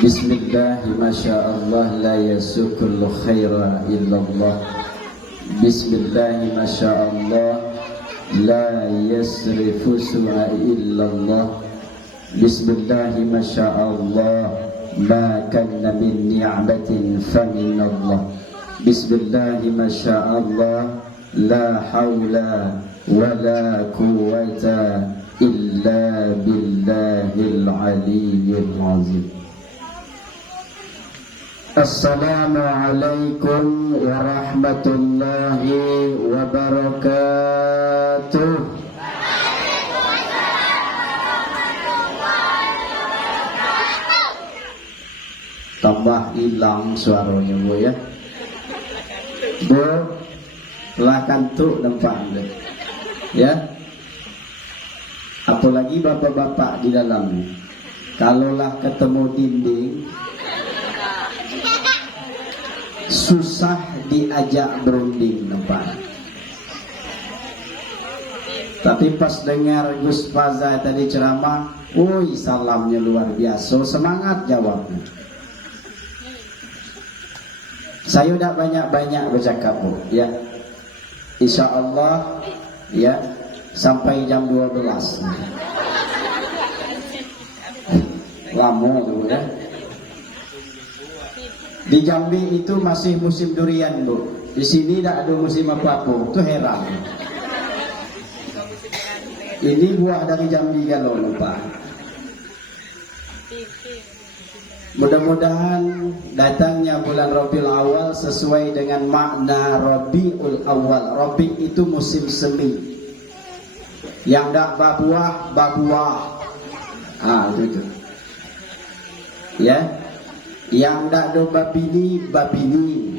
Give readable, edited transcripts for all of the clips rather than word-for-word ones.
Bismillah, masyaallah, la yasukul khaira illallah. Bismillah, masyaallah, la yasrifu su'a illallah. Bismillah, masyaallah, ma kana min ni'matin faminallah. Bismillah, masyaallah, la hawla wa la quwwata illa billahil aliyyil azim. Assalamualaikum warahmatullahi wabarakatuh. Tambah hilang suaranya Bu ya. Bu, lah kantuk nampak ya. Apalagi bapak-bapak di dalam. Kalaulah ketemu dinding susah diajak berunding nampak. Tapi pas dengar Gus Faza tadi ceramah, woi salamnya luar biasa, semangat jawabnya. Saya udah banyak-banyak bercakap Bu, ya. Insya Allah ya sampai jam 12. Lama tuh ya. Di Jambi itu masih musim durian Bu. Di sini tidak ada musim apa-apa. Itu heran. Ini buah dari Jambi kalau lupa. Mudah-mudahan datangnya bulan Rabiul Awal sesuai dengan makna Rabiul Awal. Rabi itu musim semi. Yang tak berbuah, berbuah. Itu. Ya. Yang tak do babini, babini.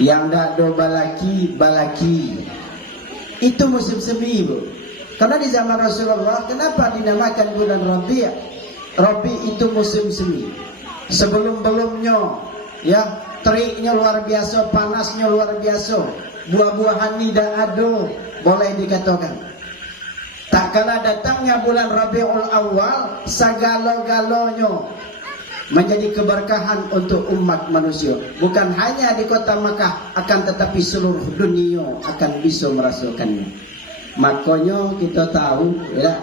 Yang tak do balaki, balaki. Itu musim semi Bu. Karena di zaman Rasulullah, kenapa dinamakan bulan Rabi'? Rabi' itu musim semi. Sebelum-belumnya ya, teriknya luar biasa, panasnya luar biasa. Buah-buahan tidak ada, boleh dikatakan. Tak kala datangnya bulan Rabiul Awal, segala-galanya menjadi keberkahan untuk umat manusia. Bukan hanya di kota Makkah, akan tetapi seluruh dunia akan bisa merasakannya. Makanya kita tahu ya,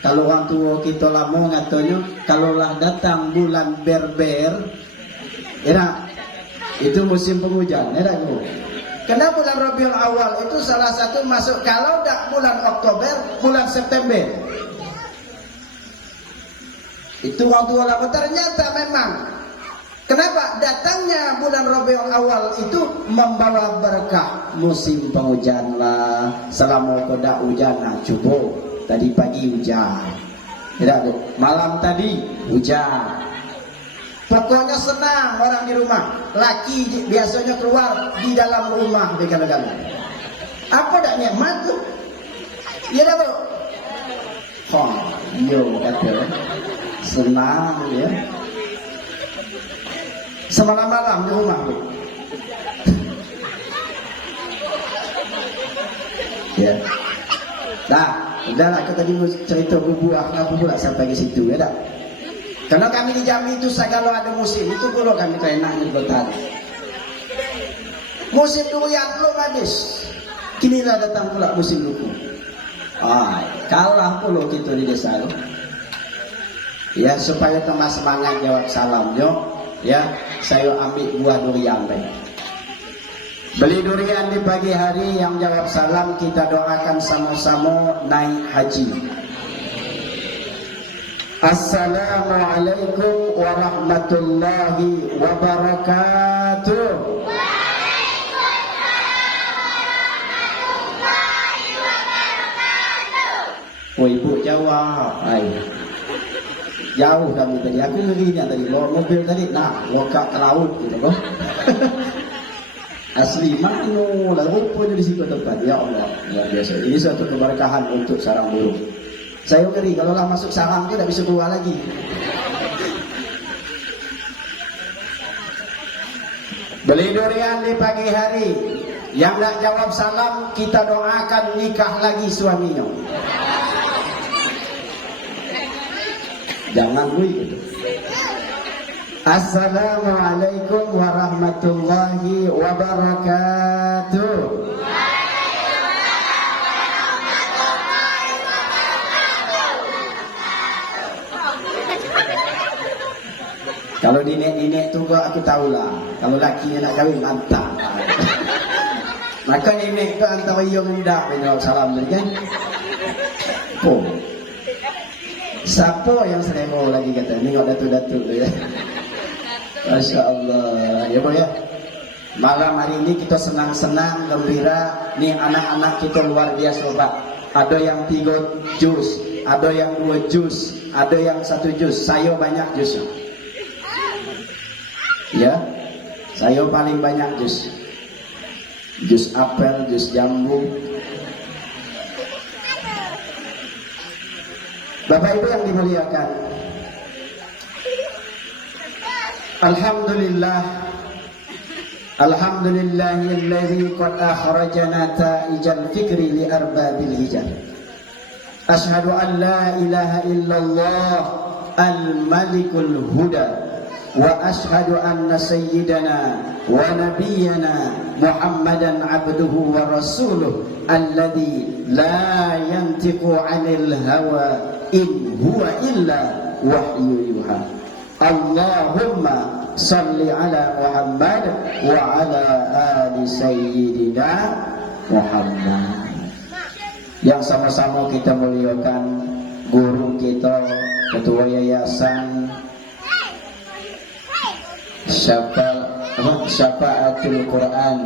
kalau orang tua kita lama ngatanya, kalaulah datang bulan berber, ya, itu musim penghujan, ya Bu. Karena bulan Rabiul Awal itu salah satu masuk, kalau tak bulan Oktober, bulan September. Itu waktu lama ternyata memang. Kenapa? Datangnya bulan Rabiul Awal itu membawa berkah. Musim penghujan lah. Selama kodak hujan, coba. Tadi pagi hujan. Tidak, malam tadi hujan. Pokoknya senang orang di rumah. Laki biasanya keluar di dalam rumah kadang-kadang. Apa dak nikmat tu? Ya dah bro. Yo kata senang ya. Semalam-malam di rumah tu. Ya. Dah, udahlah kita tadi cerita berbuah, kenapa pula sampai ke situ ya dah. Karena kami di Jambi itu segala ada musim, itu pula kami enaknya bertahan. Musim durian belum habis, kinilah datang pula musim duku. Kalah pula kita di desa. Ya, supaya tambah semangat jawab salamnya, ya, saya ambil buah durian baik. Beli durian di pagi hari, yang jawab salam kita doakan sama-sama naik haji. Assalamualaikum warahmatullahi wabarakatuh. Oh ibu jawab. Jauh kami tadi. Aku ngerinya tadi bawa mobil tadi. Nah, wakak ke laut gitu loh. Asli mano lah rupanya di situ tempat. Ya Allah, luar biasa. Ini suatu keberkahan untuk sarang burung. Saya ngeri kalau lah masuk sarang itu tidak bisa keluar lagi. Beli durian di pagi hari, yang tak jawab salam kita doakan nikah lagi suaminya. Jangan gitu. Assalamualaikum warahmatullahi wabarakatuh. Kalau dinek-dinek tu aku tahulah. Kalau lakinya nak kahwin mantap. Maka nenek tu antara yang muda menjawab salam tadi kan. Oh. Siapa yang selero lagi kata? Tengok datuk-datuk tu ya. Masya Allah. Ya boh ya. Malam hari ini kita senang-senang, gembira. Ni anak-anak kita luar biasa Pak. Ada yang 3 jus, ada yang 2 jus, ada yang 1 jus. Saya banyak jusnya. Ya, saya paling banyak jus. Jus apel, jus jambu. Bapak Ibu yang dimuliakan, Alhamdulillah, Alhamdulillahilladzi qad akhrajana ta'ijal fikri li arbabil hijab. Asyhadu an la ilaha illallah al-malikul huda. Wa ashhadu anna sayyidana wa nabiyyana Muhammadan abduhu wa rasuluh alladhi la yantiqu 'anil hawa in huwa illa wahyu yuha. Allahumma salli ala Muhammad wa ala ali sayyidina Muhammad. Yang sama-sama kita muliakan guru kita, ketua yayasan Syafa'atul Quran,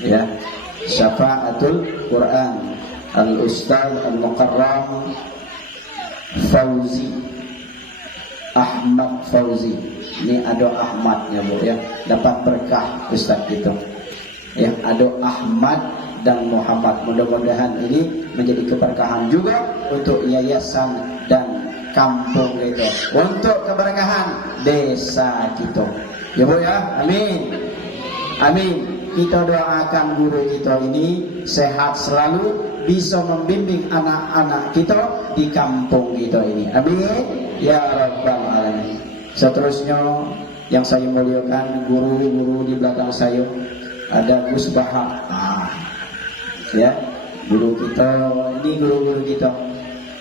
ya, Syafa'atul Quran, Al-Ustaz Al-Mukarram Fauzi Ahmad Fauzi. Ini ada Ahmadnya Bu ya, dapat berkah Ustaz itu. Ya, ada Ahmad dan Muhammad. Mudah-mudahan ini menjadi keberkahan juga untuk yayasan dan kampung kita, untuk keberkahan desa kita. Ya Bu ya, amin. Amin. Kita doakan guru kita ini sehat selalu, bisa membimbing anak-anak kita di kampung kita ini. Amin ya rabbal alamin. Seterusnya yang saya muliakan, guru-guru di belakang saya ada Gus Bahak. Ya, guru kita, ini guru-guru kita.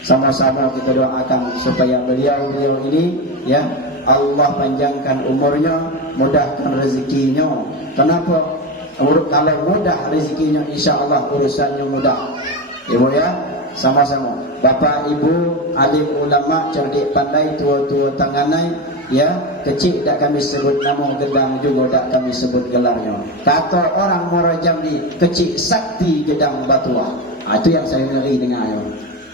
Sama-sama kita doakan supaya beliau ini ya, Allah panjangkan umurnya, mudahkan rezekinya. Kenapa? Kalau mudah rezekinya, insya Allah urusannya mudah. Ibu ya, sama-sama. Bapak Ibu, alim ulama, cerdik pandai, tua-tua tanganai, ya, kecil tak kami sebut nama, gedang juga tak kami sebut gelarnya. Kata orang Muara Jambi, kecil sakti gedang batua. Itu yang saya ngeri dengarnya.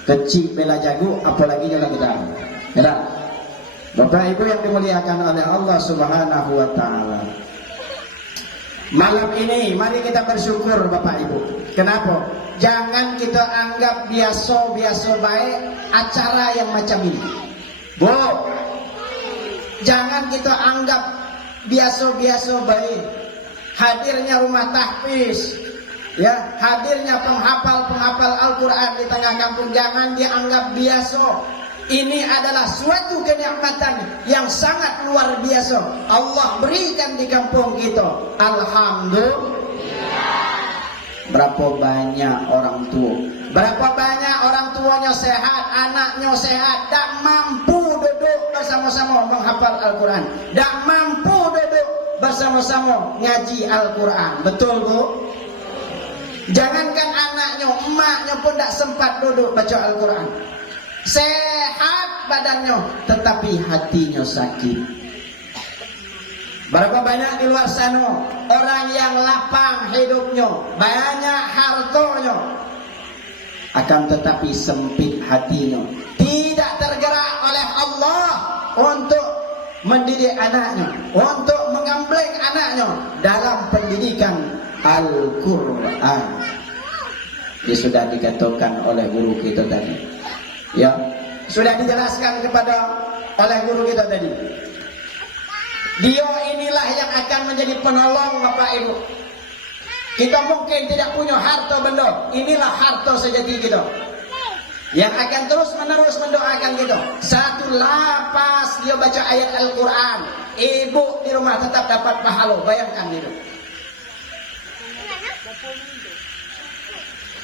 Kecil bela jago, apalagi jalan kita. Ya, Bapak Ibu yang dimuliakan oleh Allah Subhanahu wa taala. Malam ini mari kita bersyukur Bapak Ibu. Kenapa? Jangan kita anggap biasa-biasa baik acara yang macam ini. Bu, jangan kita anggap biasa-biasa baik hadirnya rumah tahfiz, ya, hadirnya penghafal Al-Quran di tengah kampung, jangan dianggap biasa. Ini adalah suatu kenikmatan yang sangat luar biasa Allah berikan di kampung kita. Alhamdulillah. Berapa banyak orang tua, berapa banyak orang tuanya sehat, anaknya sehat, tak mampu duduk bersama-sama menghafal Al-Quran, tak mampu duduk bersama-sama ngaji Al-Quran. Betul Bu? Jangankan anaknya, emaknya pun tak sempat duduk baca Al-Quran. Sehat badannya, tetapi hatinya sakit. Berapa banyak di luar sana orang yang lapang hidupnya, banyak hartanya, akan tetapi sempit hatinya, tidak tergerak oleh Allah untuk mendidik anaknya, untuk mengambil anaknya dalam pendidikan Al-Quran. Ini sudah dikatakan oleh guru kita tadi, ya, sudah dijelaskan oleh guru kita tadi. Dia inilah yang akan menjadi penolong Bapak Ibu. Kita mungkin tidak punya harta benda, inilah harta sejati kita yang akan terus menerus mendoakan kita. Satu lapas dia baca ayat Al-Quran, ibu di rumah tetap dapat pahala. Bayangkan itu.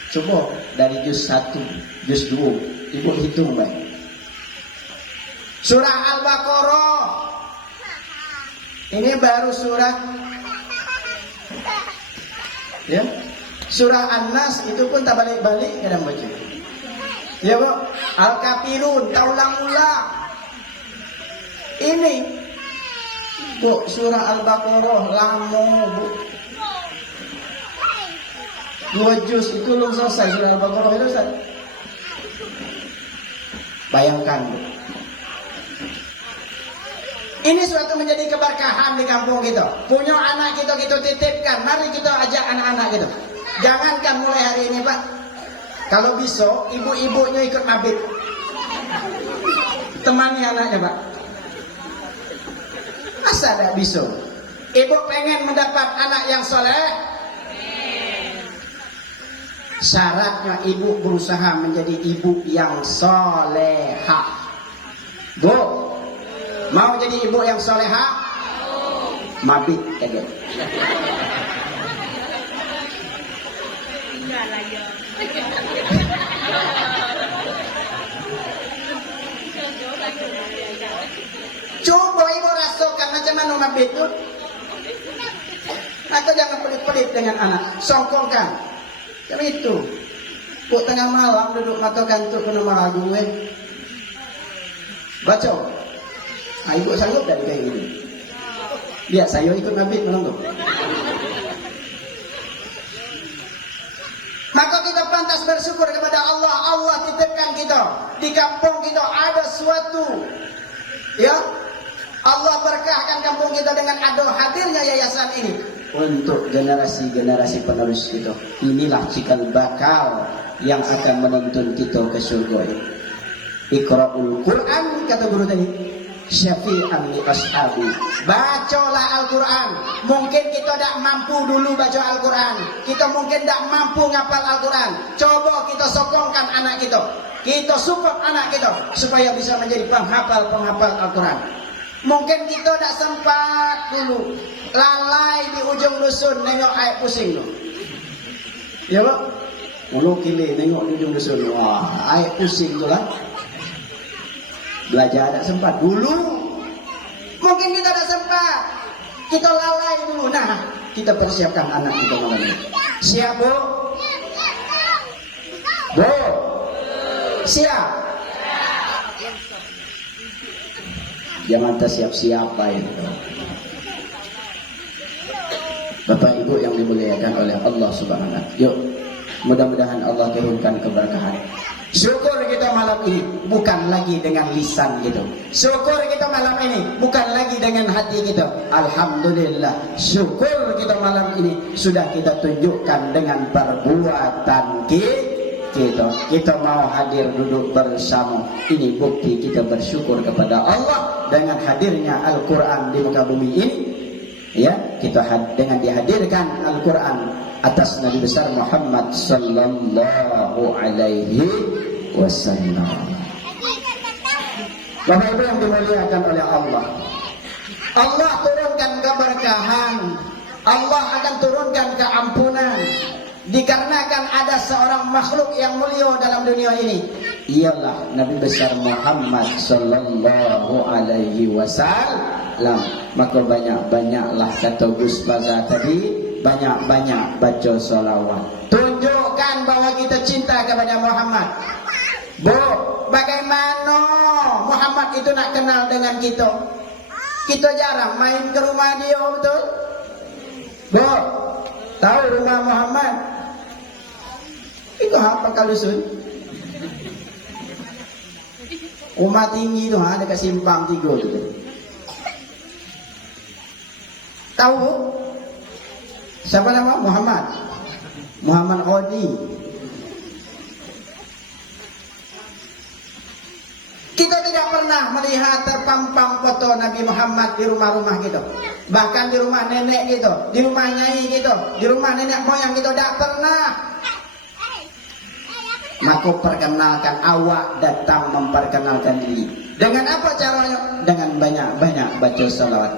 Coba dari juz 1, juz 2, ibu hitung baik. Surah Al-Baqarah ini baru surah, ya. Surah An-Nas itu pun tak balik-balik kadang baca. Ya bu, Al-Kafirun tak ulang-ulang. Ini bu, surah Al-Baqarah lama bu. 2 juz itu belum selesai surah Al-Baqarah itu Ustaz. Bayangkan bu. Ini suatu menjadi keberkahan di kampung kita. Punya anak kita titipkan. Mari kita ajak anak-anak kita. Jangankan mulai hari ini Pak. Kalau bisa ibu-ibunya ikut mabit. Temani anaknya Pak. Masa tak bisa? Ibu pengen mendapat anak yang soleh? Syaratnya ibu berusaha menjadi ibu yang solehah. Bu, mau jadi ibu yang solehah? Mabit aja. Coba ibu rasakan macam mana mabit itu. Atau jangan pelit-pelit dengan anak. Songkongkan. Macam itu. Bu tengah malam duduk mata kantuk kena marah gue. Baca. Ibu sanggup tak kayak gini? Lihat saya ikut mabit malam tu. Maka kita pantas bersyukur kepada Allah. Allah titipkan kita. Di kampung kita ada suatu, ya, Allah berkahkan kampung kita dengan ada hadirnya yayasan ini. Untuk generasi-generasi penerus kita. Inilah cikal bakal yang akan menuntun kita ke surga. Iqra'ul Quran, kata guru tadi, syafi'an li ashabi. Bacalah Al-Quran. Mungkin kita tak mampu dulu baca Al-Quran. Kita mungkin tak mampu ngapal Al-Quran. Coba kita sokongkan anak kita. Kita support anak kita supaya bisa menjadi penghafal Al-Quran. Mungkin kita tak sempat dulu. Lalai di ujung dusun nengok air pusing tu. Ya Pak? Mulu kili nengok di ujung dusun. Wah, air pusing tu lah. Belajar tak sempat dulu. Mungkin kita tak sempat. Kita lalai dulu. Nah, kita persiapkan anak kita malam ini. Siap Bu? Bu? Siap? Jangan tak siap-siap baik. Bapak Ibu yang dimuliakan oleh Allah Subhanahu wa Ta'ala. Yuk, mudah-mudahan Allah turunkan keberkahan. Syukur kita malam ini bukan lagi dengan lisan gitu. Syukur kita malam ini bukan lagi dengan hati kita. Alhamdulillah, syukur kita malam ini sudah kita tunjukkan dengan perbuatan kita. Kita mau hadir duduk bersama. Ini bukti kita bersyukur kepada Allah dengan hadirnya Al-Quran di muka bumi ini. Ya, kita dengan dihadirkan Al-Quran atas Nabi besar Muhammad sallallahu alaihi wasallam. Bapak Ibu yang dimuliakan oleh Allah. Allah turunkan keberkahan. Allah akan turunkan keampunan. Dikarenakan ada seorang makhluk yang mulia dalam dunia ini. Ialah Nabi besar Muhammad sallallahu alaihi wasallam. Maka banyak-banyaklah kata Gus Baza tadi, banyak-banyak baca salawat. Tunjukkan bahwa kita cinta kepada Muhammad. Bu, bagaimana Muhammad itu nak kenal dengan kita? Kita jarang main ke rumah dia, betul? Bu, tahu rumah Muhammad? Itu apa kalusun? Rumah tinggi itu dekat simpang 3 tu. Tahu? Siapa nama? Muhammad. Muhammad Odi. Kita tidak pernah melihat terpampang foto Nabi Muhammad di rumah-rumah kita. Bahkan di rumah nenek kita, di rumah nyai kita, di rumah nenek moyang kita tidak pernah. Maka perkenalkan, awak datang memperkenalkan diri. Dengan apa caranya? Dengan banyak-banyak baca salawat.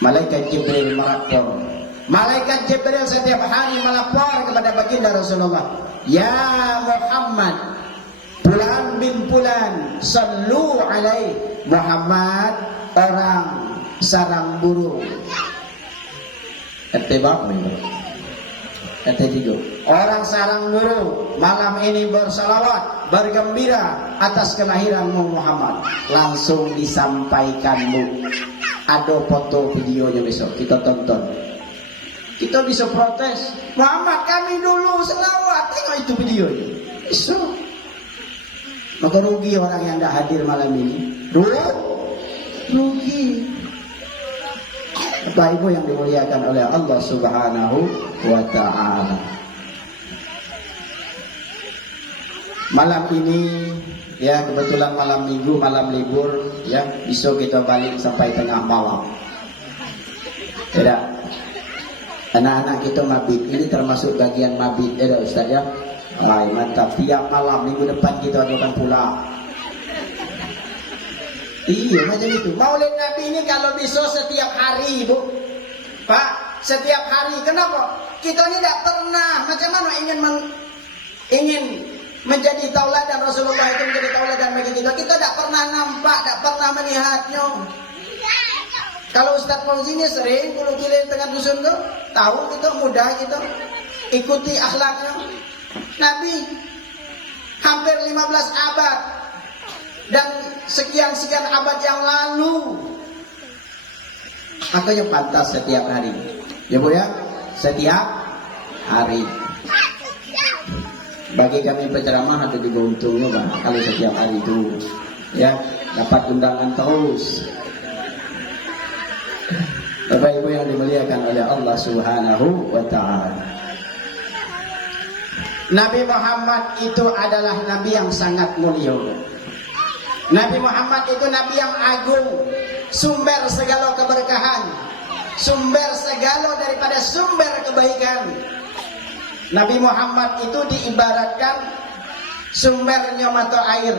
Malaikat Jibril melapor. Malaikat Jibril setiap hari melapor kepada baginda Rasulullah. Ya Muhammad, Fulan bin Fulan, sallu alaih. Muhammad orang sarang burung. Ketebak nih. Ketiga, orang sarang burung malam ini bersalawat, bergembira atas kelahiranmu Muhammad. Langsung disampaikanmu. Ada foto videonya besok kita tonton. Kita bisa protes, Muhammad kami dulu selawat, tengok itu videonya. Besok. Maka rugi orang yang tidak hadir malam ini. Rugi. Bapak Ibu yang dimuliakan oleh Allah Subhanahu wa ta'ala. Malam ini ya kebetulan malam minggu, malam libur ya, besok kita balik sampai tengah malam. Tidak. Anak-anak kita mabit, ini termasuk bagian mabit ya Ustaz ya. Wah, mantap, tiap malam minggu depan kita akan pulang. Iya macam itu. Maulid Nabi ini kalau bisa setiap hari, Bu. Pak, setiap hari. Kenapa? Kita ini tidak pernah. Macam mana ingin menjadi tauladan, Rasulullah itu menjadi tauladan bagi kita. Kita tidak pernah nampak, tidak pernah melihatnya. Kalau Ustaz Fauzi ini sering pulang keliling tengah dusun tu, tahu kita mudah kita ikuti akhlaknya. Nabi hampir 15 abad. Dan sekian-sekian abad yang lalu, makanya pantas setiap hari. Ya Bu ya, setiap hari. Bagi kami penceramah ada juga untungnya Bang, kalau setiap hari itu ya dapat undangan terus. Bapak Ibu yang dimuliakan oleh Allah Subhanahu wa ta'ala. Nabi Muhammad itu adalah nabi yang sangat mulia. Nabi Muhammad itu nabi yang agung, sumber segala keberkahan, sumber segala daripada sumber kebaikan. Nabi Muhammad itu diibaratkan sumbernya mata air.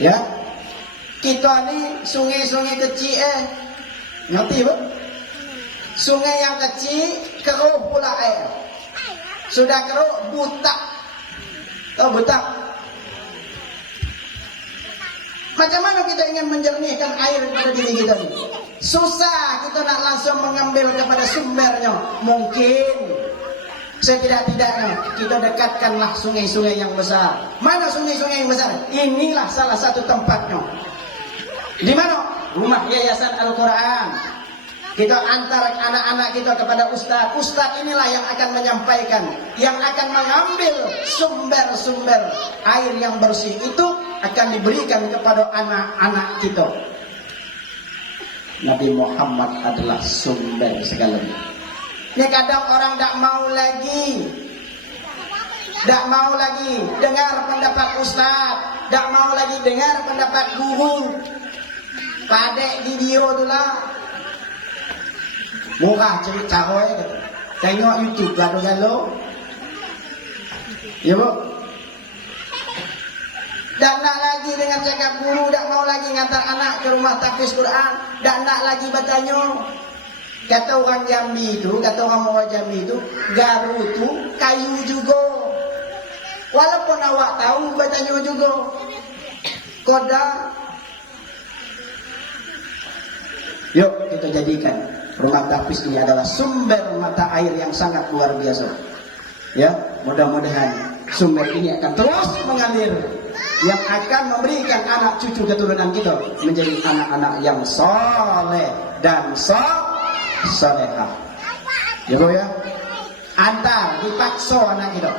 Ya, kita ini sungai-sungai kecil ngerti Bu? Sungai yang kecil keruh pula air. Sudah keruh butak. Tahu butak? Macam mana kita ingin menjernihkan air pada diri kita ini? Susah kita nak langsung mengambil kepada sumbernya. Mungkin setidak-tidaknya kita dekatkanlah sungai-sungai yang besar. Mana sungai-sungai yang besar? Inilah salah satu tempatnya. Di mana? Rumah Yayasan Al-Quran. Kita antar anak-anak kita kepada ustaz. Ustaz inilah yang akan menyampaikan, yang akan mengambil sumber-sumber air yang bersih itu akan diberikan kepada anak-anak kita. Nabi Muhammad adalah sumber segalanya. Ini kadang orang tak mau lagi dengar pendapat ustaz, tak mau lagi dengar pendapat guru. Padek video tu lah murah cerita roy, tengok YouTube galo-galo. Ya Bu. Dan nak lagi dengan cakap guru, tak mau lagi ngantar anak ke rumah tahfiz Quran, dan nak lagi bacanya. Kata orang Jambi itu, kata orang Jambi itu, garu itu kayu juga. Walaupun awak tahu bacanya juga. Koda. Yuk kita jadikan rumah tahfiz ini adalah sumber mata air yang sangat luar biasa. Ya, mudah-mudahan sumber ini akan terus mengalir, yang akan memberikan anak cucu keturunan kita menjadi anak-anak yang soleh dan solehah. Ya Bu ya, antar dipaksa anak kita.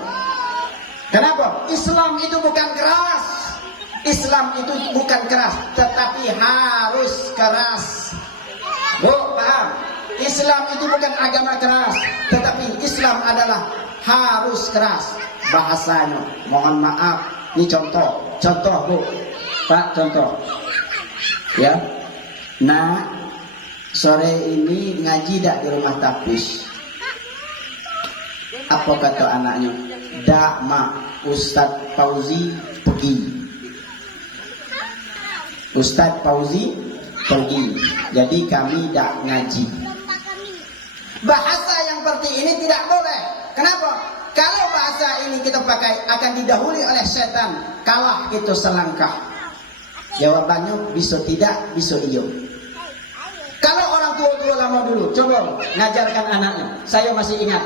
Kenapa? Islam itu bukan keras. Islam itu bukan keras, tetapi harus keras. Bu, paham? Islam itu bukan agama keras, tetapi Islam adalah harus keras. Bahasanya, mohon maaf, ini contoh Bu, Pak, contoh. Ya, nah sore ini ngaji tak di rumah tahfiz? Apa kata anaknya? Dak mak, Ustadz Fauzi pergi. Ustadz Fauzi pergi. Jadi kami dak ngaji. Bahasa yang seperti ini tidak boleh. Kenapa? Kalau bahasa ini kita pakai akan didahului oleh setan. Kalah itu selangkah. Jawabannya bisa tidak, bisa iya. Kalau orang tua-tua lama dulu, coba ngajarkan anaknya. Saya masih ingat.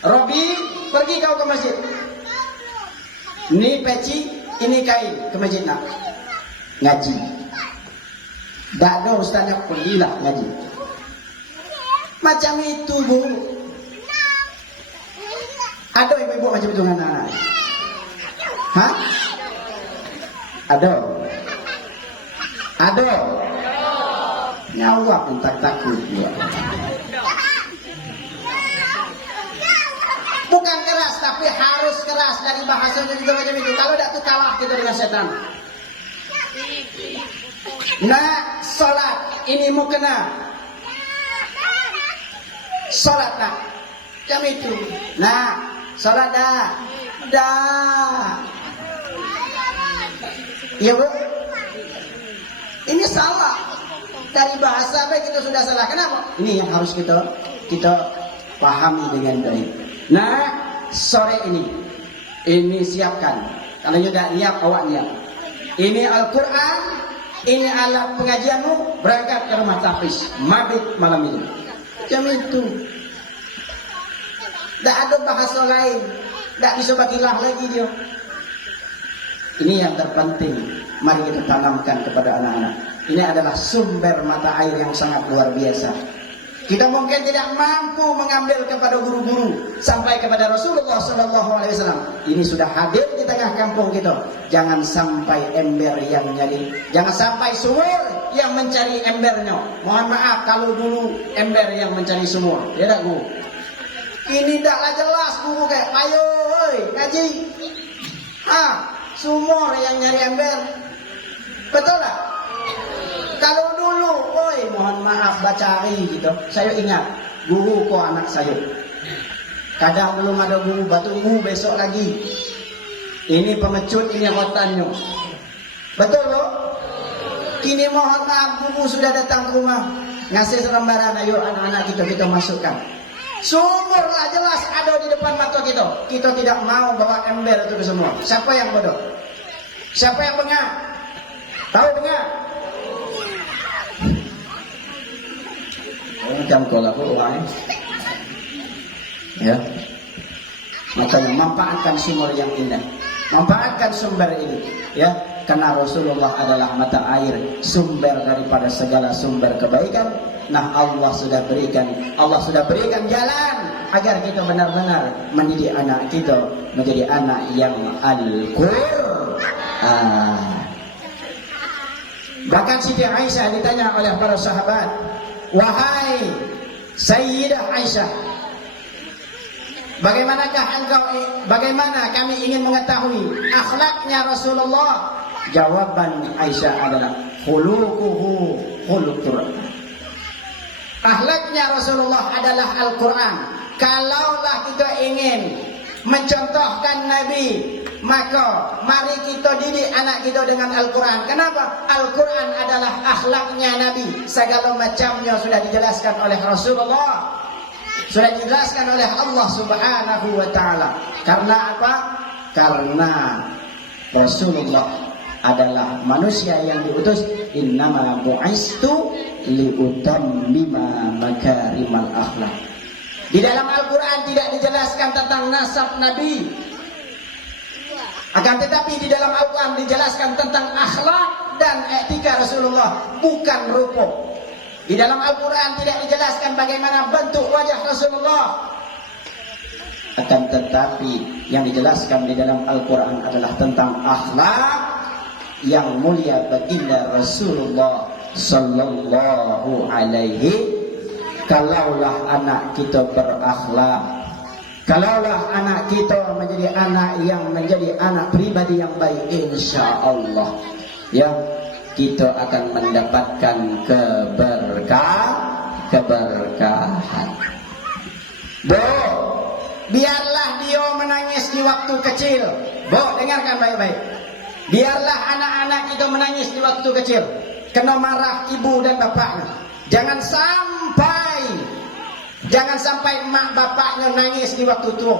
Robi, pergi kau ke masjid. Ini peci, ini kain ke masjid nak. Ngaji. Tak ada ustaznya, pergilah ngaji. Macam itu bu. Ada ibu-ibu macam itu dengan anak. Hah? Ada. Ada. Nyawa pun tak takut. Bukan keras, tapi harus keras dari bahasanya juga macam itu. Kalau tidak tuh kalah kita dengan setan. Nah, sholat ini mau kena. Sholat nak, jam itu. Nah, sholat dah. Iya bu. Ini salah. Dari bahasa baik kita sudah salah. Kenapa? Ini yang harus kita pahami dengan baik. Nah, sore ini siapkan. Kalau sudah niat, awak niat. Ini Al-Quran, ini alat pengajianmu, berangkat ke rumah tahfiz, mabit malam ini. Macam itu. Tak ada bahasa lain, tak bisa bagilah lagi dia. Ini yang terpenting. Mari kita tanamkan kepada anak-anak. Ini adalah sumber mata air yang sangat luar biasa. Kita mungkin tidak mampu mengambil kepada guru-guru sampai kepada Rasulullah SAW. Ini sudah hadir di tengah kampung kita. Jangan sampai ember yang nyari, jangan sampai sumur yang mencari embernya. Mohon maaf kalau dulu ember yang mencari sumur. Ya tak guru? Ini taklah jelas guru kayak ayo, ngaji. Sumur yang nyari ember. Betul tak? Kalau dulu, mohon maaf bacari gitu. Saya ingat guru ko anak saya. Kadang belum ada guru, tunggu besok lagi. Ini pengecut, ini rotannya. Betul loh? Kini mohon maaf guru sudah datang ke rumah, ngasih selembaran, ayo anak-anak kita masukkan. Sumur lah jelas ada di depan mata kita. Kita tidak mau bawa ember itu ke semua. Siapa yang bodoh? Siapa yang bengak? Tahu bengak? Macam kalau aku orang ya, makanya manfaatkan sumber yang indah, manfaatkan sumber ini, ya, karena Rasulullah adalah mata air, sumber daripada segala sumber kebaikan. Nah, Allah sudah berikan jalan agar kita benar-benar mendidik anak kita menjadi anak yang Al-Qur'an. Bahkan Siti Aisyah ditanya oleh para sahabat, wahai Sayyidah Aisyah, bagaimana kami ingin mengetahui akhlaknya Rasulullah? Jawaban Aisyah adalah khuluquhu khuluqur. Akhlaknya Rasulullah adalah Al-Quran. Kalaulah kita ingin mencontohkan Nabi, maka mari kita didik anak kita dengan Al-Quran. Kenapa? Al-Quran adalah akhlaknya Nabi. Segala macamnya sudah dijelaskan oleh Rasulullah, sudah dijelaskan oleh Allah Subhanahu wa ta'ala. Karena apa? Karena Rasulullah adalah manusia yang diutus. Innama bu'istu liutammima makarimal akhlak. Di dalam Al-Quran tidak dijelaskan tentang nasab Nabi, akan tetapi di dalam Al-Quran dijelaskan tentang akhlak dan etika Rasulullah, bukan rupa. Di dalam Al-Quran tidak dijelaskan bagaimana bentuk wajah Rasulullah, akan tetapi yang dijelaskan di dalam Al-Quran adalah tentang akhlak yang mulia baginda Rasulullah sallallahu alaihi. Kalaulah anak kita berakhlak, kalaulah anak kita menjadi anak yang menjadi anak pribadi yang baik, insya Allah ya, kita akan mendapatkan keberkahan. biarlah dia menangis di waktu kecil. Bu, dengarkan baik-baik. Biarlah anak-anak kita menangis di waktu kecil, kena marah ibu dan bapaknya. Jangan sampai mak bapaknya nangis di waktu tua.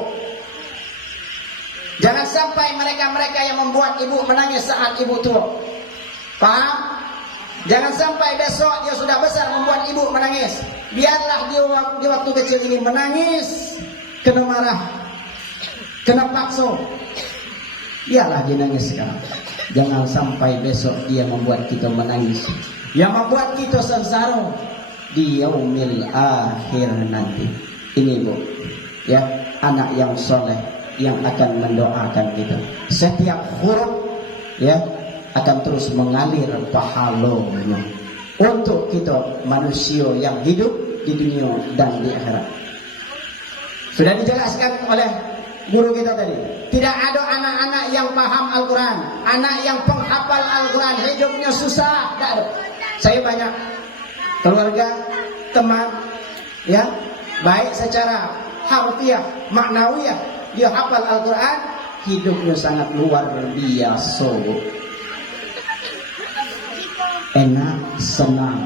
Jangan sampai mereka-mereka yang membuat ibu menangis saat ibu tua. Paham? Jangan sampai besok dia sudah besar membuat ibu menangis. Biarlah dia di waktu kecil ini menangis, kena marah, kena paksa. Biarlah dia nangis sekarang. Jangan sampai besok dia membuat kita menangis, yang membuat kita sengsara di yaumil akhir nanti. Ini Bu, ya, anak yang soleh yang akan mendoakan kita. Setiap huruf, ya, akan terus mengalir pahalanya untuk kita manusia yang hidup di dunia dan di akhirat. Sudah dijelaskan oleh guru kita tadi. Tidak ada anak-anak yang paham Al-Quran, anak yang penghafal Al-Quran hidupnya susah. Tidak ada. Saya banyak keluarga, teman, ya, baik secara harfiah, maknawiyah, dia hafal Al-Quran, hidupnya sangat luar biasa. Enak, senang.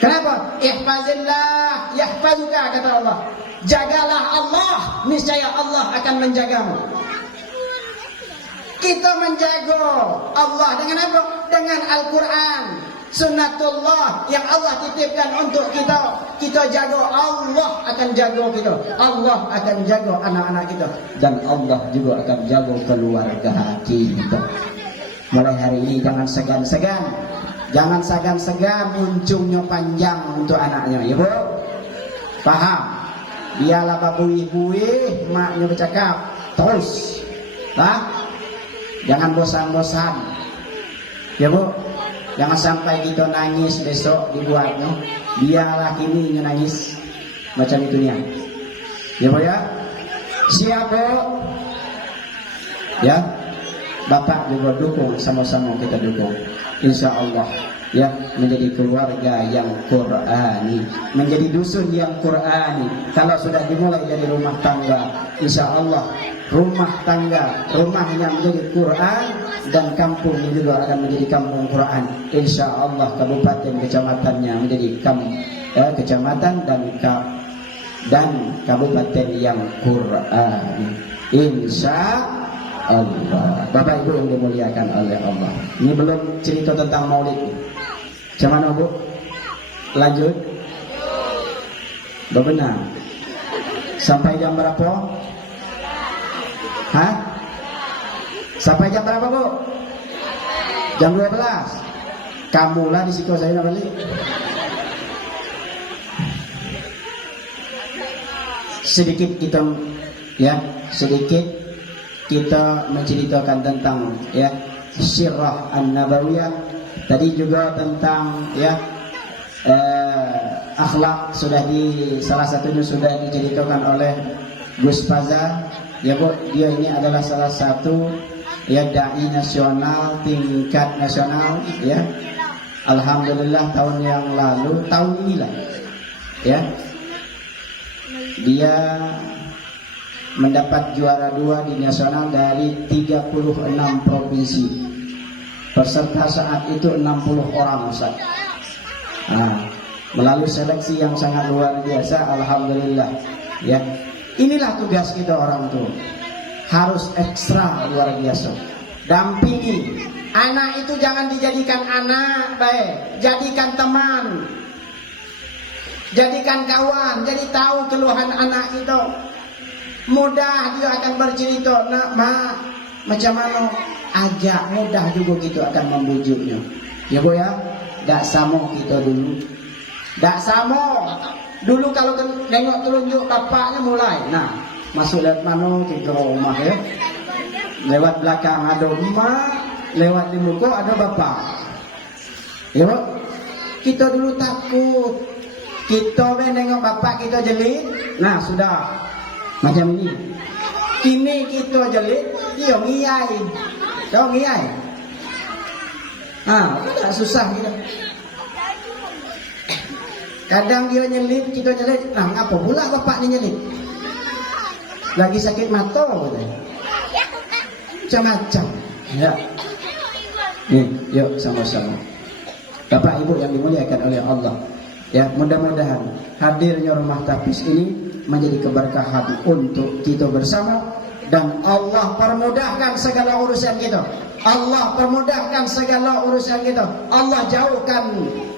Kenapa? Ihfazillah yahfazuka, kata Allah. Jagalah Allah, niscaya Allah akan menjagamu. Kita menjaga Allah dengan apa? Dengan Al-Quran, sunnatullah yang Allah titipkan untuk kita. Kita jaga, Allah akan jaga kita. Allah akan jaga anak-anak kita, dan Allah juga akan jaga keluarga kita. Mulai hari ini jangan segan-segan, jangan segan-segan ujungnya panjang untuk anaknya, ya Bu. Paham? Biarlah babuih-buih maknya bercakap terus, jangan bosan-bosan, ya Bu. Jangan sampai kita nangis besok dibuatnya. Biarlah kini nangis macam itunya, ya Bu ya. Siap Bu? Ya, Bapak juga dukung, sama-sama kita dukung, insya Allah, ya, menjadi keluarga yang Qur'ani, menjadi dusun yang Qur'ani. Kalau sudah dimulai dari rumah tangga, insya Allah rumah tangga, rumahnya menjadi Quran, dan kampungnya juga akan menjadi kampung Quran. Insya Allah kabupaten kecamatannya menjadi kecamatan dan kabupaten yang Qur'ani. Insya Allah. Bapak Ibu yang dimuliakan oleh Allah, ini belum cerita tentang maulid. Macam mana Bu? Lanjut? Benar. Sampai jam berapa? Hah? Sampai jam berapa Bu? Jam 12. Kamulah di situ, saya nak balik. Sedikit kita menceritakan tentang, ya, Sirah An-Nabawiyah. Tadi juga tentang, ya, akhlak salah satunya sudah diceritakan oleh Gus Faza, ya Bu. Dia ini adalah salah satu, ya, dai nasional tingkat nasional, ya. Alhamdulillah tahun yang lalu, tahun inilah, ya, dia mendapat juara 2 di nasional dari 36 provinsi. Peserta saat itu 60 orang, Ustaz. Nah, melalui seleksi yang sangat luar biasa, alhamdulillah, ya. Inilah tugas kita orang tua, harus ekstra luar biasa. Dampingi anak itu, jangan dijadikan anak baik, jadikan teman, jadikan kawan. Jadi tahu keluhan anak itu, mudah dia akan bercerita, nak mak macam mana, ajak, mudah juga kita akan membujuknya, ya Bu ya. Tak sama kita dulu, tak sama dulu. Kalau tengok telunjuk bapaknya mulai, nah, masuk lewat mana kita rumah, ya, lewat belakang ada emak, lewat di muka ada bapak, ya Bu. Kita dulu takut, kita nengok bapak kita jelit, nah sudah macam ini. Kini kita jelit, dia ngiyai, tahu ngiyai? Tak susah kita. Kadang dia nyelip, kita nyelip. Nah, ngapa pula bapak ni nyelip? Lagi sakit mata katanya. Macam-macam. Ya. Nih, yuk sama-sama. Bapak Ibu yang dimuliakan oleh Allah. Ya, mudah-mudahan hadirnya rumah tapis ini menjadi keberkahan untuk kita bersama, dan Allah permudahkan segala urusan kita. Allah permudahkan segala urusan kita. Allah jauhkan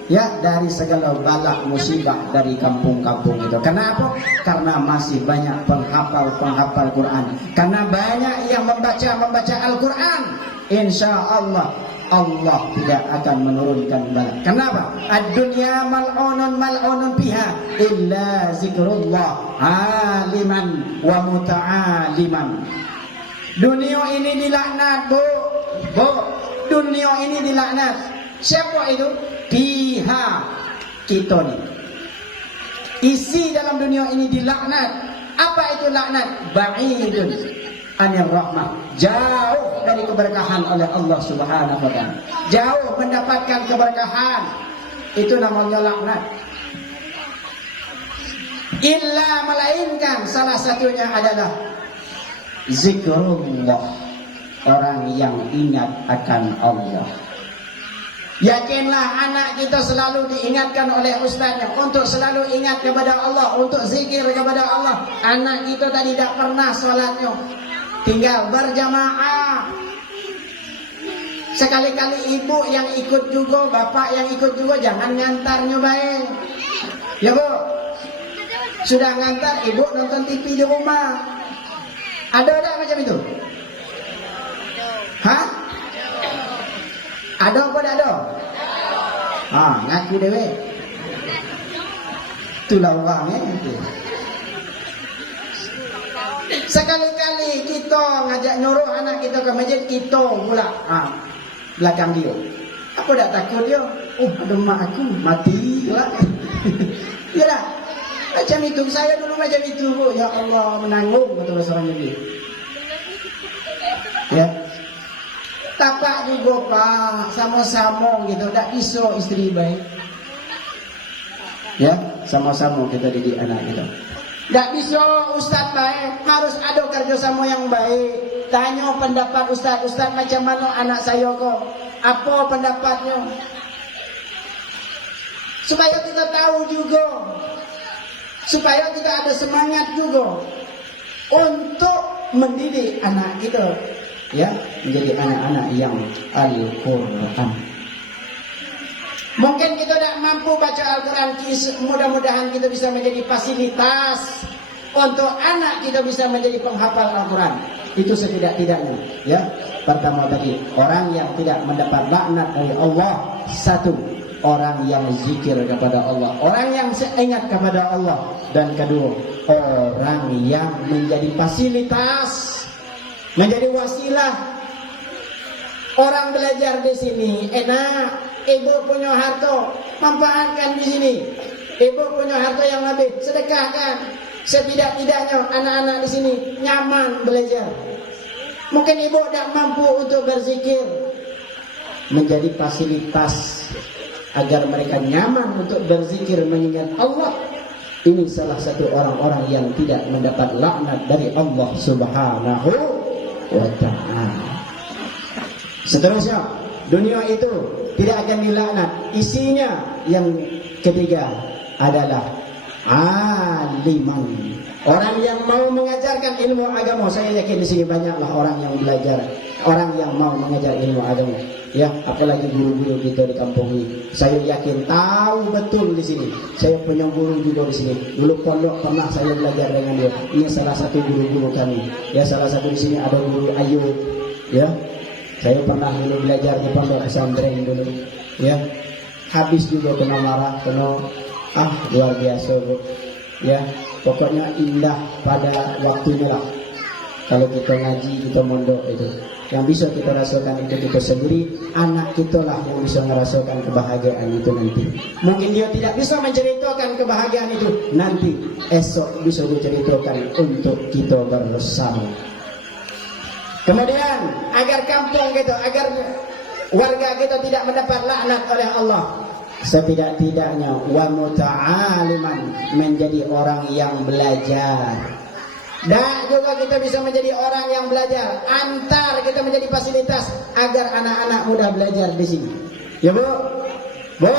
ya dari segala bala musibah dari kampung-kampung itu. Kenapa? Karena masih banyak penghafal Quran. Karena banyak yang membaca Al-Quran. Insya Allah Allah tidak akan menurunkan bala. Kenapa? Ad-dunya mal'unun biha illa zikrullah aliman wa muta'aliman. Dunia ini dilaknat, Bu. Dunia ini dilaknat. Siapa itu? Biha, kita ni. Isi dalam dunia ini dilaknat. Apa itu laknat? Ba'idun anir rahmah. Jauh dari keberkahan oleh Allah Subhanahu wa taala. Jauh mendapatkan keberkahan. Itu namanya laknat. Illa melainkan salah satunya adalah zikrullah. Orang yang ingat akan Allah. Yakinlah anak kita selalu diingatkan oleh ustaznya untuk selalu ingat kepada Allah, untuk zikir kepada Allah. Anak kita tadi tidak pernah solatnya, tinggal berjamaah. Sekali-kali ibu yang ikut juga, bapak yang ikut juga, jangan ngantarnya baik. Ya Bu, sudah ngantar ibu nonton TV di rumah. Ada tak macam itu? Hah? Ada apa tak ada? Ngaku dewe. Itulah orang itu. Sekali-kali kita ngajak nyuruh anak kita ke masjid, kita pula belakang dia. Apa tak takut dia? Ada mak aku mati lah. Ya tak? Macam itu, saya dulu macam itu, Bu. Ya Allah, menanggung betul seorang ini. Ya. Tapak juga Pak, sama-sama gitu, tak bisa istri baik. Ya, sama-sama kita didik anak kita. Tak bisa ustaz baik, harus ada kerjasama yang baik. Tanya pendapat ustaz macam mana anak saya kok? Apa pendapatnya? Supaya kita tahu juga. Supaya kita ada semangat juga untuk mendidik anak kita, ya, menjadi anak-anak yang Al-Quran. Mungkin kita tidak mampu baca Al-Quran, mudah-mudahan kita bisa menjadi fasilitas untuk anak kita bisa menjadi penghafal Al-Quran. Itu setidak-tidaknya, ya. Pertama tadi, orang yang tidak mendapat laknat dari Allah. Satu, orang yang zikir kepada Allah, orang yang ingat kepada Allah. Dan kedua, orang yang menjadi fasilitas, menjadi wasilah. Orang belajar di sini enak, ibu punya harta, manfaatkan di sini. Ibu punya harta yang lebih, sedekahkan. Setidak-tidaknya anak-anak di sini nyaman belajar. Mungkin ibu tidak mampu untuk berzikir, menjadi fasilitas agar mereka nyaman untuk berzikir mengingat Allah. Ini salah satu orang-orang yang tidak mendapat laknat dari Allah Subhanahu wa ta'ala. Seterusnya, dunia itu tidak akan dilaknat. Isinya yang ketiga adalah aliman. Orang yang mau mengajarkan ilmu agama. Saya yakin di sini banyaklah orang yang belajar, orang yang mau mengajar ilmu agama. Ya, apalagi guru-guru kita di kampung ini. Saya yakin tahu betul di sini. Saya punya guru juga di sini. Dulu pondok pernah saya belajar dengan dia. Ini salah satu guru-guru kami. Ya, salah satu di sini ada guru Ayub. Ya, saya pernah dulu belajar di pondok pesantren dulu. Ya, habis juga kena marah, kena luar biasa, Bu. Ya, pokoknya indah pada waktunya lah. Kalau kita ngaji, kita mondok itu. Yang bisa kita rasakan itu kita sendiri. Anak kita lah yang bisa merasakan kebahagiaan itu nanti. Mungkin dia tidak bisa menceritakan kebahagiaan itu, nanti esok bisa diceritakan untuk kita bersama. Kemudian agar kampung kita, agar warga kita tidak mendapat laknat oleh Allah, setidak-tidaknya wa muta'aliman, menjadi orang yang belajar. Dan juga kita bisa menjadi orang yang belajar, antar kita menjadi fasilitas agar anak-anak mudah belajar di sini. Ya Bu? Bu?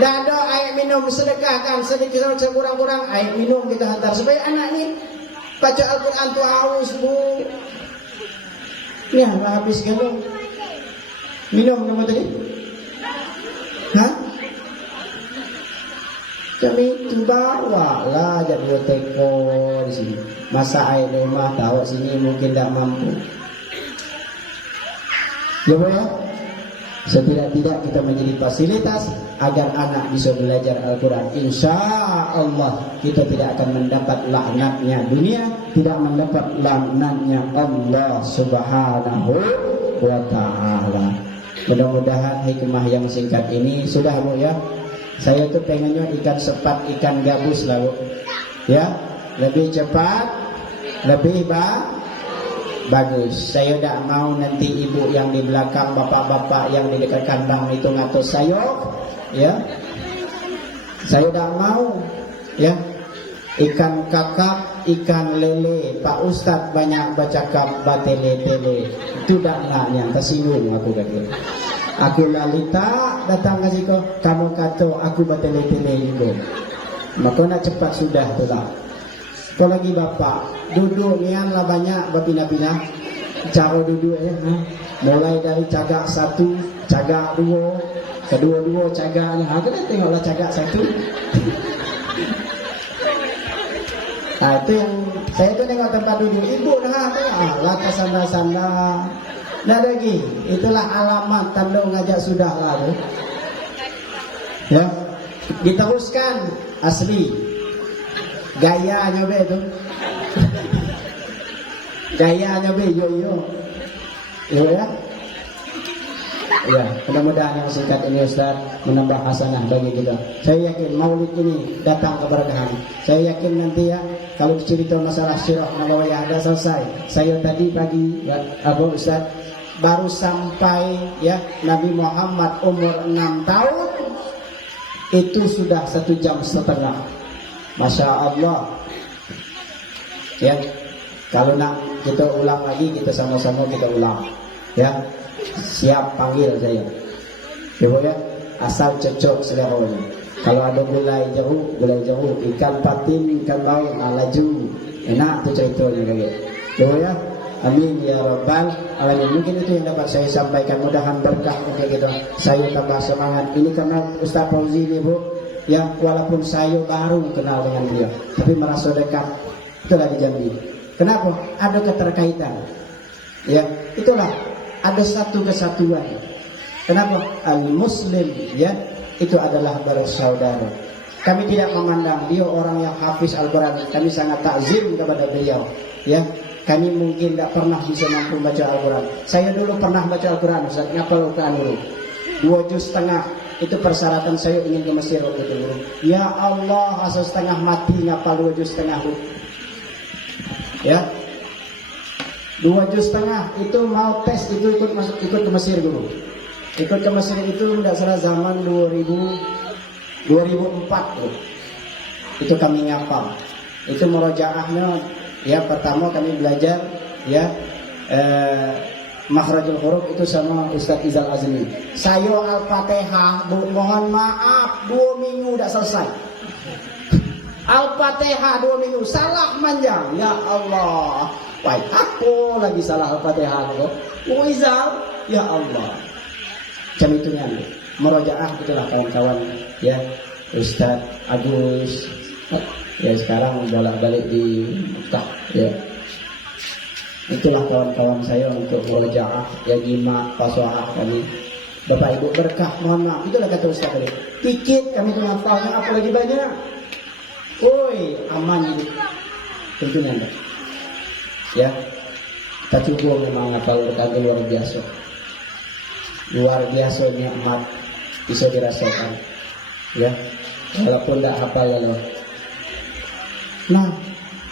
Dado air minum sedekahkan sedikit sekurang-kurang air minum kita hantar supaya anak ini baca Al-Quran tu haus Bu. Ya, habis kalau minum nama tadi. Hah? Kami itu bawa lah jadi teko di sini. Masa air rumah tahu sini mungkin tak mampu. Ya Bu ya. Setidak-tidak kita menjadi fasilitas agar anak bisa belajar Al-Quran. Insya Allah kita tidak akan mendapat laknatnya dunia, tidak mendapat laknatnya Allah Subhanahu wa Ta'ala. Mudah-mudahan hikmah yang singkat ini sudah Bu ya. Saya tuh pengennya ikan sepat, ikan gabus lah Bu. Ya, lebih cepat, lebih bagus. Saya tidak mau nanti ibu yang di belakang, bapak-bapak yang di dekat kandang itu ngatur saya. Ya, saya tidak mau. Ya, ikan kakap, ikan lele. Pak Ustadz banyak bercakap batele-tele. Itu tidak naknya, tersinggung aku kata. Aku lalita datang ke situ, kamu kata aku batele-tele juga. Maka nak cepat sudah tu lah. Kau lagi bapak duduk nian lah banyak berpindah-pindah cara duduk ya. Mulai dari cagak satu, cagak dua, kedua-dua cagak ni. Kena tengoklah cagak satu. Itu yang saya tu tengok tempat duduk ibu dah tengok latas sandal-sandal. Dah lagi, itulah alamat tanda ngajak sudah lah tu. Ya, diteruskan asli. Gayanya be tu. Gayanya be yo. Ya. Ya, mudah-mudahan yang singkat ini Ustaz menambah hasanah bagi kita. Saya yakin Maulid ini datang keberkahan. Saya yakin nanti ya kalau cerita masalah Syirah Nabawiyah dah selesai. Saya tadi pagi Abu Ustaz baru sampai ya Nabi Muhammad umur 6 tahun itu sudah 1 jam setengah. Masya Allah. Ya, kalau nak kita ulang lagi kita sama-sama kita ulang. Ya, siap panggil saya. Ya Bu ya, asal cocok seleranya. Kalau ada gulai jauh, ikan patin, ikan bau, laju, enak tu ceritanya lagi. Ya Bu ya. Amin ya Rabbal Alamin. Mungkin itu yang dapat saya sampaikan. Mudahan berkah untuk kita. Saya tambah semangat. Ini karena Ustaz Fauzi ini Bu, ya walaupun saya baru kenal dengan beliau, tapi merasa dekat. Itulah di Jambi. Kenapa? Ada keterkaitan. Ya, itulah ada satu kesatuan. Kenapa? Al-Muslim ya itu adalah bersaudara. Kami tidak memandang dia orang yang hafiz Al-Quran. Kami sangat takzim kepada beliau. Ya. Kami mungkin tidak pernah bisa mampu baca Al-Quran. Saya dulu pernah baca Al-Quran, Ustaz, ngapal Al-Quran dulu 2 juz setengah. Itu persyaratan saya ingin ke Mesir waktu itu dulu. Ya Allah, asal setengah mati ngapal 2 juz setengah. Ya, 2 juz setengah. Itu mau tes, itu ikut ke Mesir dulu. Ikut ke Mesir itu tidak salah zaman 2004 tuh. Itu kami ngapal. Itu murojaahnya. Ya, pertama kami belajar ya makhrajul huruf itu sama Ustaz Izal Azmi. Saya Al-Fatihah, mohon maaf 2 minggu udah selesai. Al-Fatihah 2 minggu salah manjang. Ya Allah. Wah, aku lagi salah Al-Fatihah kok. Izal, ya Allah. Jam itu nyampe. Murojaah itulah kawan-kawan ya. Ustaz Agus ya sekarang bolak-balik di Mekah ya. Itulah kawan-kawan saya untuk murojaah ya, jima pasoah kami. Bapak Ibu berkah, mohon maaf. Itulah kata Ustaz tadi. Dikit kami tuh ngapalnya, apalagi banyak. Woi, aman ini. Tentunya enggak. Ya. Tak cukup memang ngapal berkah luar biasa. Luar biasa nikmat bisa dirasakan. Ya. Walaupun tidak hafal ya loh. Nah,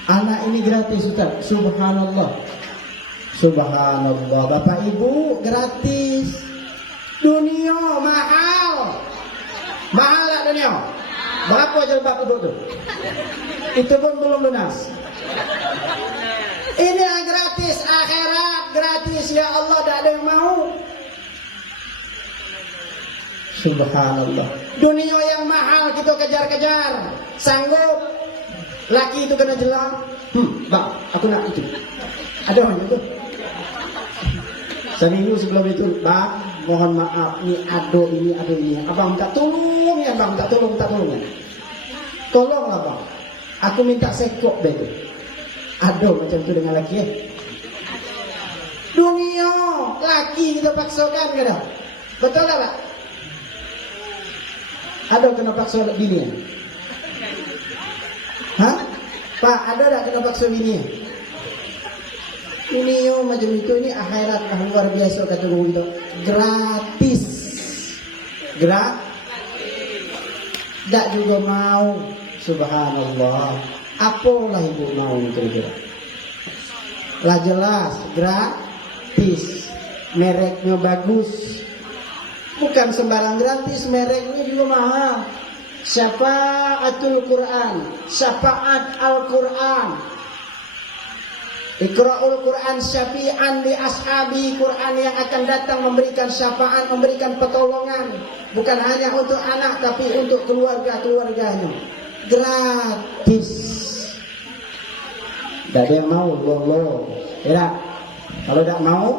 anak ini gratis Ustaz. Subhanallah. Subhanallah. Bapak Ibu gratis. Dunia mahal. Mahal tak dunia? Berapa jilbab duduk tu? Itu pun belum lunas. Ini yang gratis, akhirat gratis. Ya Allah, tak ada yang mau. Subhanallah. Dunia yang mahal kita kejar-kejar. Sanggup. Laki itu kena jelang. Bang, aku nak itu. Ada orang itu. Seminggu sebelum itu, bang, mohon maaf, ini ado ini. Abang minta tolong ya bang, minta tolong ya. Tolonglah bang. Aku minta sekok begitu. Ado macam itu dengan laki ya. Dunia, laki kita paksakan kada. Betul tak pak? Ada kena paksa bini ya? Hah? Pak, ada tak kena paksa bini ya? Ini yo macam itu, ini akhirat luar biasa kata guru kita. Gratis. Tak juga mau. Subhanallah. Apalah ibu mau kira-kira? Lah jelas gratis. Mereknya bagus. Bukan sembarang gratis, mereknya juga mahal. Syafaatul Quran, syafaat Al-Quran. Iqra'ul Quran syafi'an li ashabi. Quran yang akan datang memberikan syafaat, memberikan pertolongan. Bukan hanya untuk anak, tapi untuk keluarga-keluarganya. Gratis. Tak ada yang mau, Allah. Ya, kalau tak mau,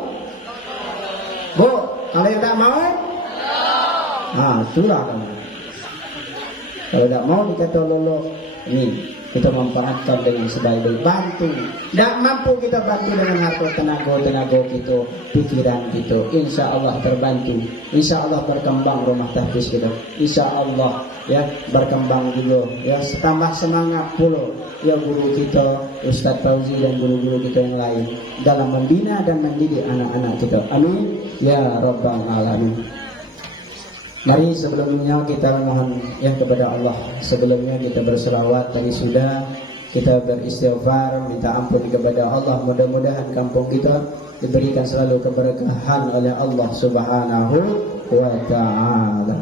Bu, kalau yang tak mau, sudah kamu. Kalau tak mau dikata Allah, ini kita manfaatkan dengan sebaik-baik, bantu. Tak mampu kita bantu dengan harta tenaga kita, pikiran kita. Insya Allah terbantu. Insya Allah berkembang rumah tahfiz kita. Insya Allah ya berkembang juga. Ya tambah semangat pula ya guru kita Ustaz Fauzi dan guru-guru kita yang lain dalam membina dan mendidik anak-anak kita. Amin ya rabbal alamin. Mari sebelumnya kita mohon yang kepada Allah. Sebelumnya kita berselawat, tadi sudah kita beristighfar, minta ampun kepada Allah. Mudah-mudahan kampung kita diberikan selalu keberkahan oleh Allah Subhanahu wa ta'ala.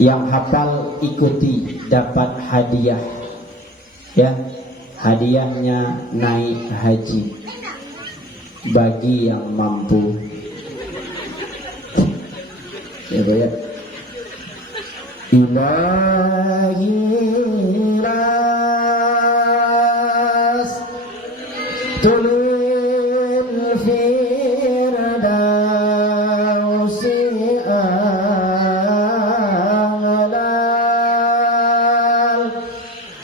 Yang hafal ikuti, dapat hadiah. Ya, hadiahnya naik haji bagi yang mampu. Ya, ya. Ilahi ras tulil firdausi a'lal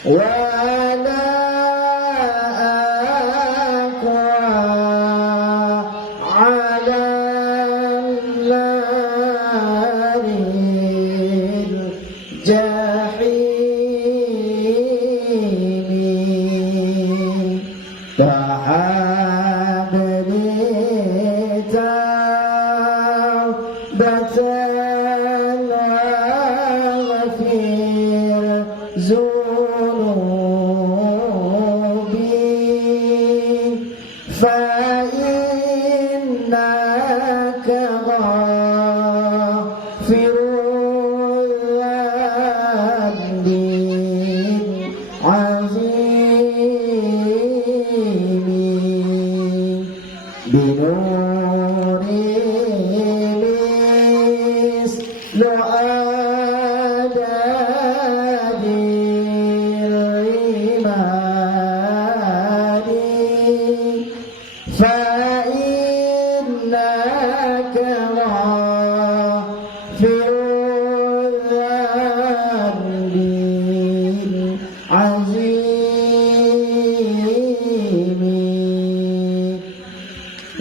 wa ala aqwa ala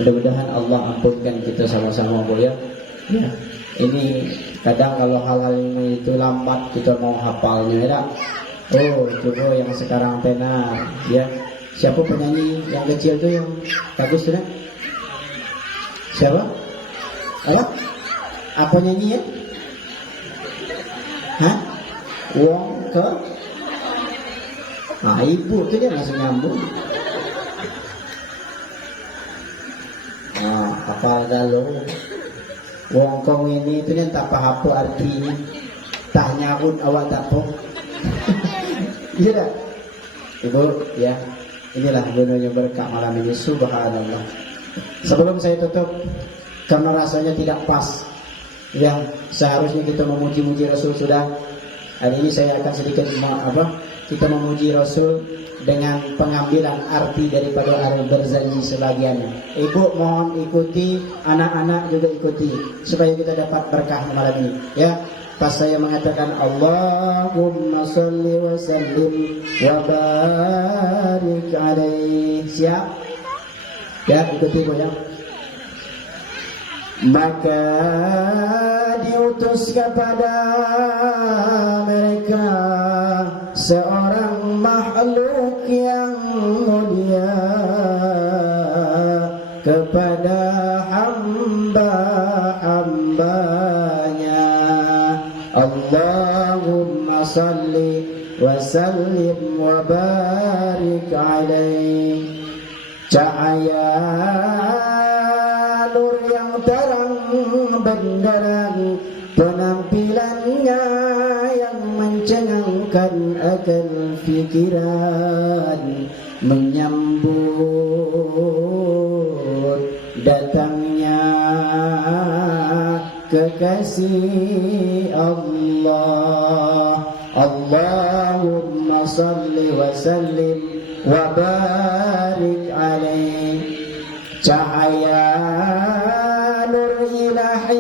Mudah-mudahan Allah ampunkan kita sama-sama, Bu ya. Ya. Ini kadang kalau hal-hal ini itu lambat kita mau hafalnya ya. Oh, coba yang sekarang tenar ya. Siapa penyanyi yang kecil tuh yang bagus tuh? Siapa? Apa nyanyi ya? Hah? Wong ke? Nah, ibu tuh dia langsung nyambung. Hafal galau. Wong kong ini itu kan tak apa artinya. Tak nyabut awak tak po. Iya tak? Ibu ya, inilah gunanya berkah malam ini. Subhanallah. Sebelum saya tutup, karena rasanya tidak pas, yang seharusnya kita memuji-muji Rasul sudah. Hari ini saya akan sedikit kita memuji Rasul dengan pengambilan arti daripada al-Barzanji sebagiannya. Ibu mohon ikuti, anak-anak juga ikuti supaya kita dapat berkah malam ini. Ya, pas saya mengatakan Allahumma sholli wa sallim wa barik alaihi. Siap? Ya, ikuti Bu ya. Maka diutus kepada mereka seorang makhluk yang mulia kepada hamba-hambanya. Allahumma salli wa sallim wa barik alaihi. Cahaya nur yang terang benderang, penampilannya yang mencengangkan akal fikiran, menyambut datangnya kekasih Allah. Allahumma salli wa sallim wa barik alaihi. Cahaya nur ilahi,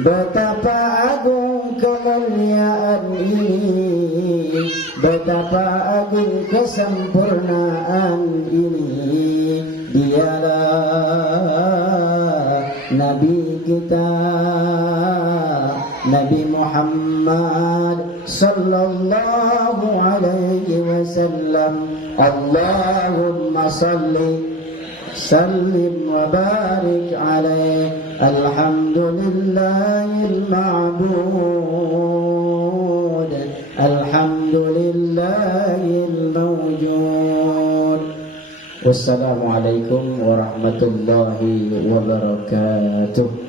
betapa agung kemuliaan ini, betapa agung kesempurnaan ini. Dialah Nabi kita, Nabi Muhammad sallallahu alaihi wasallam. Allahumma salli sallim wa barik alaihi. Alhamdulillahil ma'bud, alhamdulillahil mawjud. Wassalamualaikum warahmatullahi wabarakatuh.